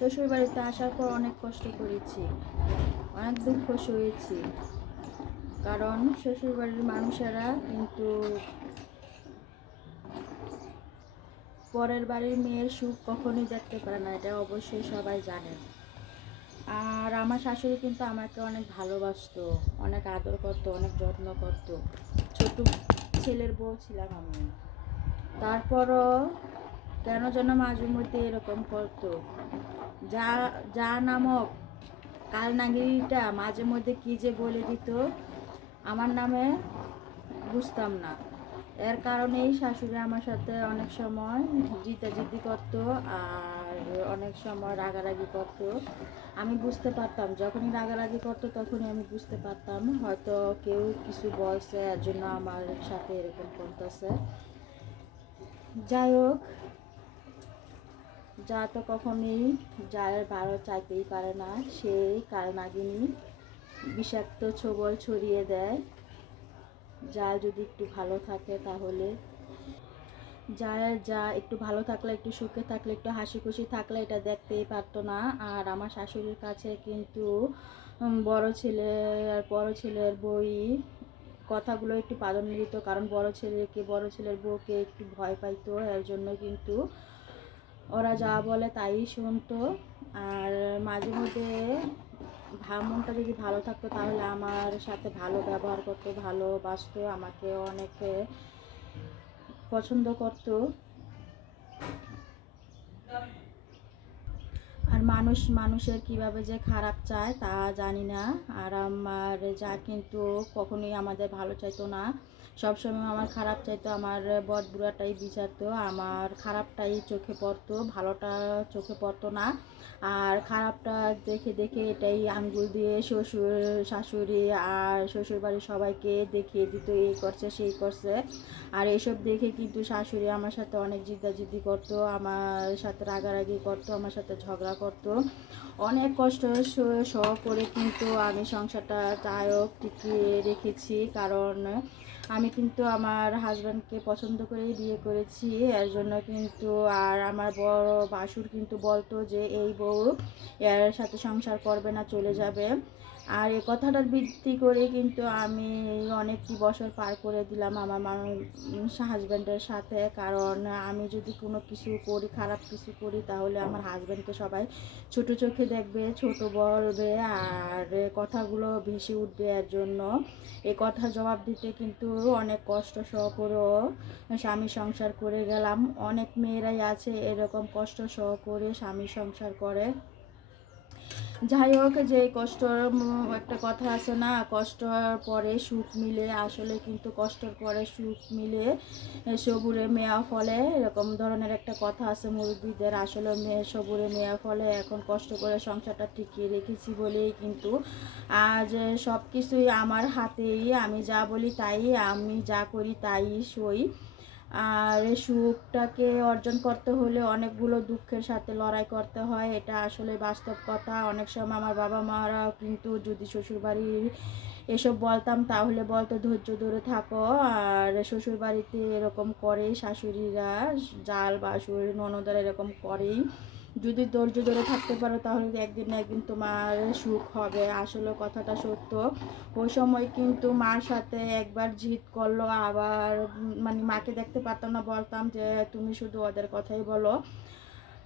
শ্বশুর বাড়িতে আসার পর অনেক কষ্ট করেছি। অনেক দুঃখ সয়েছি। কারণ শ্বশুর বাড়ির মানুষেরা কিন্তু পরের বাড়ির মেয়ের সুখ কখনোই দেখতে পারে না, এটা অবশ্যই সবাই জানে। আর আমার শাশুড়ি কিন্তু আমাকে অনেক ভালোবাসতো, অনেক আদর করতো, অনেক যত্ন করতো। ছোট ছেলের বউ ছিলাম আমি। তারপরও কেন যেন মাঝে মধ্যে এরকম করতো? যা যা নামক কাল নাগিরিটা মাঝে মধ্যে কী যে বলে দিত, আমার নামে বুঝতাম না। এর কারণেই শাশুড়ি আমার সাথে অনেক সময় জিতাজিতি করতো আর অনেক সময় রাগারাগি করতো। আমি বুঝতে পারতাম, যখনই রাগারাগি করতো তখনই আমি বুঝতে পারতাম। হয়তো কেউ কিছু বলছে, এর জন্য আমার সাথে এরকম করতেছে। যাই হোক যা তো কখনই যার ভালো চাইতেই পারে না, সেই কাল নাগিনী বিষাক্ত ছবল ছড়িয়ে দেয়। যা যদি একটু ভালো থাকে তাহলে। যা যা একটু ভালো থাকলে, একটু সুখে থাকলে, একটু হাসি খুশি থাকলে এটা দেখতেই পারতো না। আর আমার শাশুড়ির কাছে কিন্তু বড় ছেলে আর বড় ছেলের বই কথাগুলো একটু প্রাধান্য দিত কারণ বড় ছেলেকে, বড় ছেলের বউকে একটু ভয় পাইতো। এর জন্য কিন্তু ওরা যা বলে তাই শুনতো। আর মাঝে মধ্যে ভা- মনটা যদি ভালো থাকতো, তাহলে আমার সাথে ভালো ব্যবহার করতো, ভালোবাসতো, আমাকে অনেকে পছন্দ করতো। আর মানুষ, মানুষের কীভাবে যে খারাপ চায় তা জানি না। আর আমার যা কিন্তু কখনোই আমাদের ভালো চাইতো না। সবসময় আমার খারাপ চাইতো, আমার বদ বুড়াটাই বিচারতো, আমার খারাপটাই চোখে পড়তো, ভালোটা চোখে পড়তো না। আর খারাপটা দেখে দেখে এটাই আঙ্গুল দিয়ে শ্বশুর, শাশুড়ি আর শ্বশুরবাড়ির সবাইকে দেখিয়ে দিত, এই করছে, সেই করছে। আর এসব দেখে কিন্তু শাশুড়ি আমার সাথে অনেক জিদ্দাজিদ্দি করতো, আমার সাথে রাগারাগি করতো, আমার সাথে ঝগড়া করতো। অনেক কষ্ট সহ করে কিন্তু আমি সংসারটা যায়ক টিকিয়ে রেখেছি, কারণ আমি কিন্তু আমার হাজব্যান্ডকে পছন্দ করেই বিয়ে করেছি, এর জন্য কিন্তু আর আমার বড় বাসুর কিন্তু বলতো যে, এই বউ, এর সাথে সংসার করবে না, চলে যাবে। আর এই কথাটার ভিত্তি করে কিন্তু আমি অনেকটি বছর পার করে দিলাম আমার হাজব্যান্ডের সাথে। কারণ আমি যদি কোনো কিছু করি, খারাপ কিছু করি, তাহলে আমার হাজব্যান্ডকে সবাই ছোট চোখে দেখবে, ছোট বলবে। আর কথাগুলো ভেসে উঠবে এর জন্য। এই কথা জবাব দিতে কিন্তু অনেক কষ্ট সহ করেও স্বামী সংসার করে গেলাম। অনেক মেয়েরাই আছে এরকম কষ্ট সহ করে স্বামী সংসার করে। যাই হোক, যে কষ্টর একটা কথা আছে না, কষ্টর পরে সুখ মিলে, আসলে কিন্তু কষ্টর পরে সুখ মিলে সবুরে মেয়া ফলে, এরকম ধরনের একটা কথা আছে মুরব্বীদের, আসলে মেয়ে সবুরে মেয়া ফলে, এখন কষ্ট করে সংসারটা টিকিয়ে রেখেছি বলেই কিন্তু। আজ সব কিছুই আমার হাতেই, আমি যা বলি তাই, আমি যা করি তাই সই। আর এই সুখটাকে অর্জন করতে হলে অনেকগুলো দুঃখের সাথে লড়াই করতে হয়। এটা আসলে বাস্তব কথা। অনেক সময় আমার বাবা মারা কিন্তু যদি শ্বশুরবাড়ির এসব বলতাম, তাহলে বলতো, ধৈর্য ধরে থাকো। আর শ্বশুরবাড়িতে এরকম করে শাশুড়িরা জাল, বাসুর, ননদরা এরকম করেই যদি ধৈর্য ধরে থাকতে পারো, তাহলে একদিন না একদিন তোমার সুখ হবে। আসলে কথাটা সত্য। ওই সময় কিন্তু মার সাথে একবার জিদ করল, আবার মানে মাকে দেখতে পারতাম না, বলতাম যে তুমি শুধু ওদের কথাই বলো।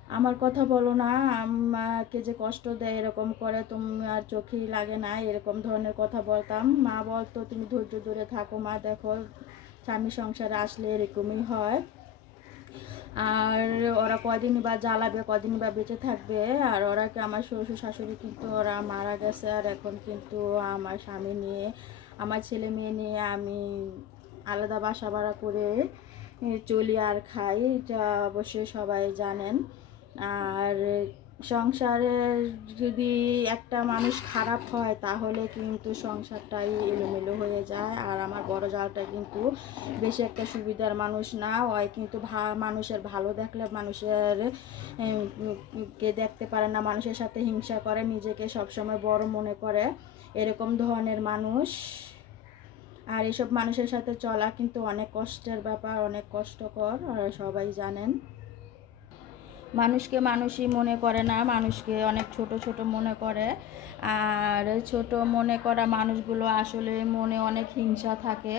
আমার কথা বলো না, আমাকে যে কষ্ট দেয় এরকম করে তোমার চোখেই লাগে না, এরকম ধরনের কথা বলতাম। মা বলতো, তুমি ধৈর্য ধরে থাকো, মা, দেখো, স্বামী সংসারে আসলে এরকমই হয়। আর ওরা কদিন বা জ্বালাবে, কদিন বা বেঁচে থাকবে। আর ওরা কি আমার শ্বশুর শাশুড়ি কিন্তু ওরা মারা গেছে। আর এখন কিন্তু আমার স্বামী নিয়ে, আমার ছেলে মেয়ে নিয়ে আমি আলাদা বাসা ভাড়া করে চলি আর খাই, এটা অবশ্যই সবাই জানেন। আর সংসারে যদি একটা মানুষ খারাপ হয়, তাহলে কিন্তু সংসারটাই এলোমেলো হয়ে যায়। আর আমার বড় জালটা কিন্তু বেশি একটা সুবিধার মানুষ না, হয় কিন্তু ভা- মানুষের ভালো দেখলে মানুষের কে দেখতে পারে না, মানুষের সাথে হিংসা করে, নিজেকে সবসময় বড় মনে করে। এরকম ধরনের মানুষ। আর এসব মানুষের সাথে চলা কিন্তু অনেক কষ্টের ব্যাপার, অনেক কষ্টকর সবাই জানেন। মানুষকে মানুষই মনে করে না, মানুষকে অনেক ছোট ছোট মনে করে। আর ছোট মনে করা মানুষগুলো আসলে মনে অনেক হিংসা থাকে।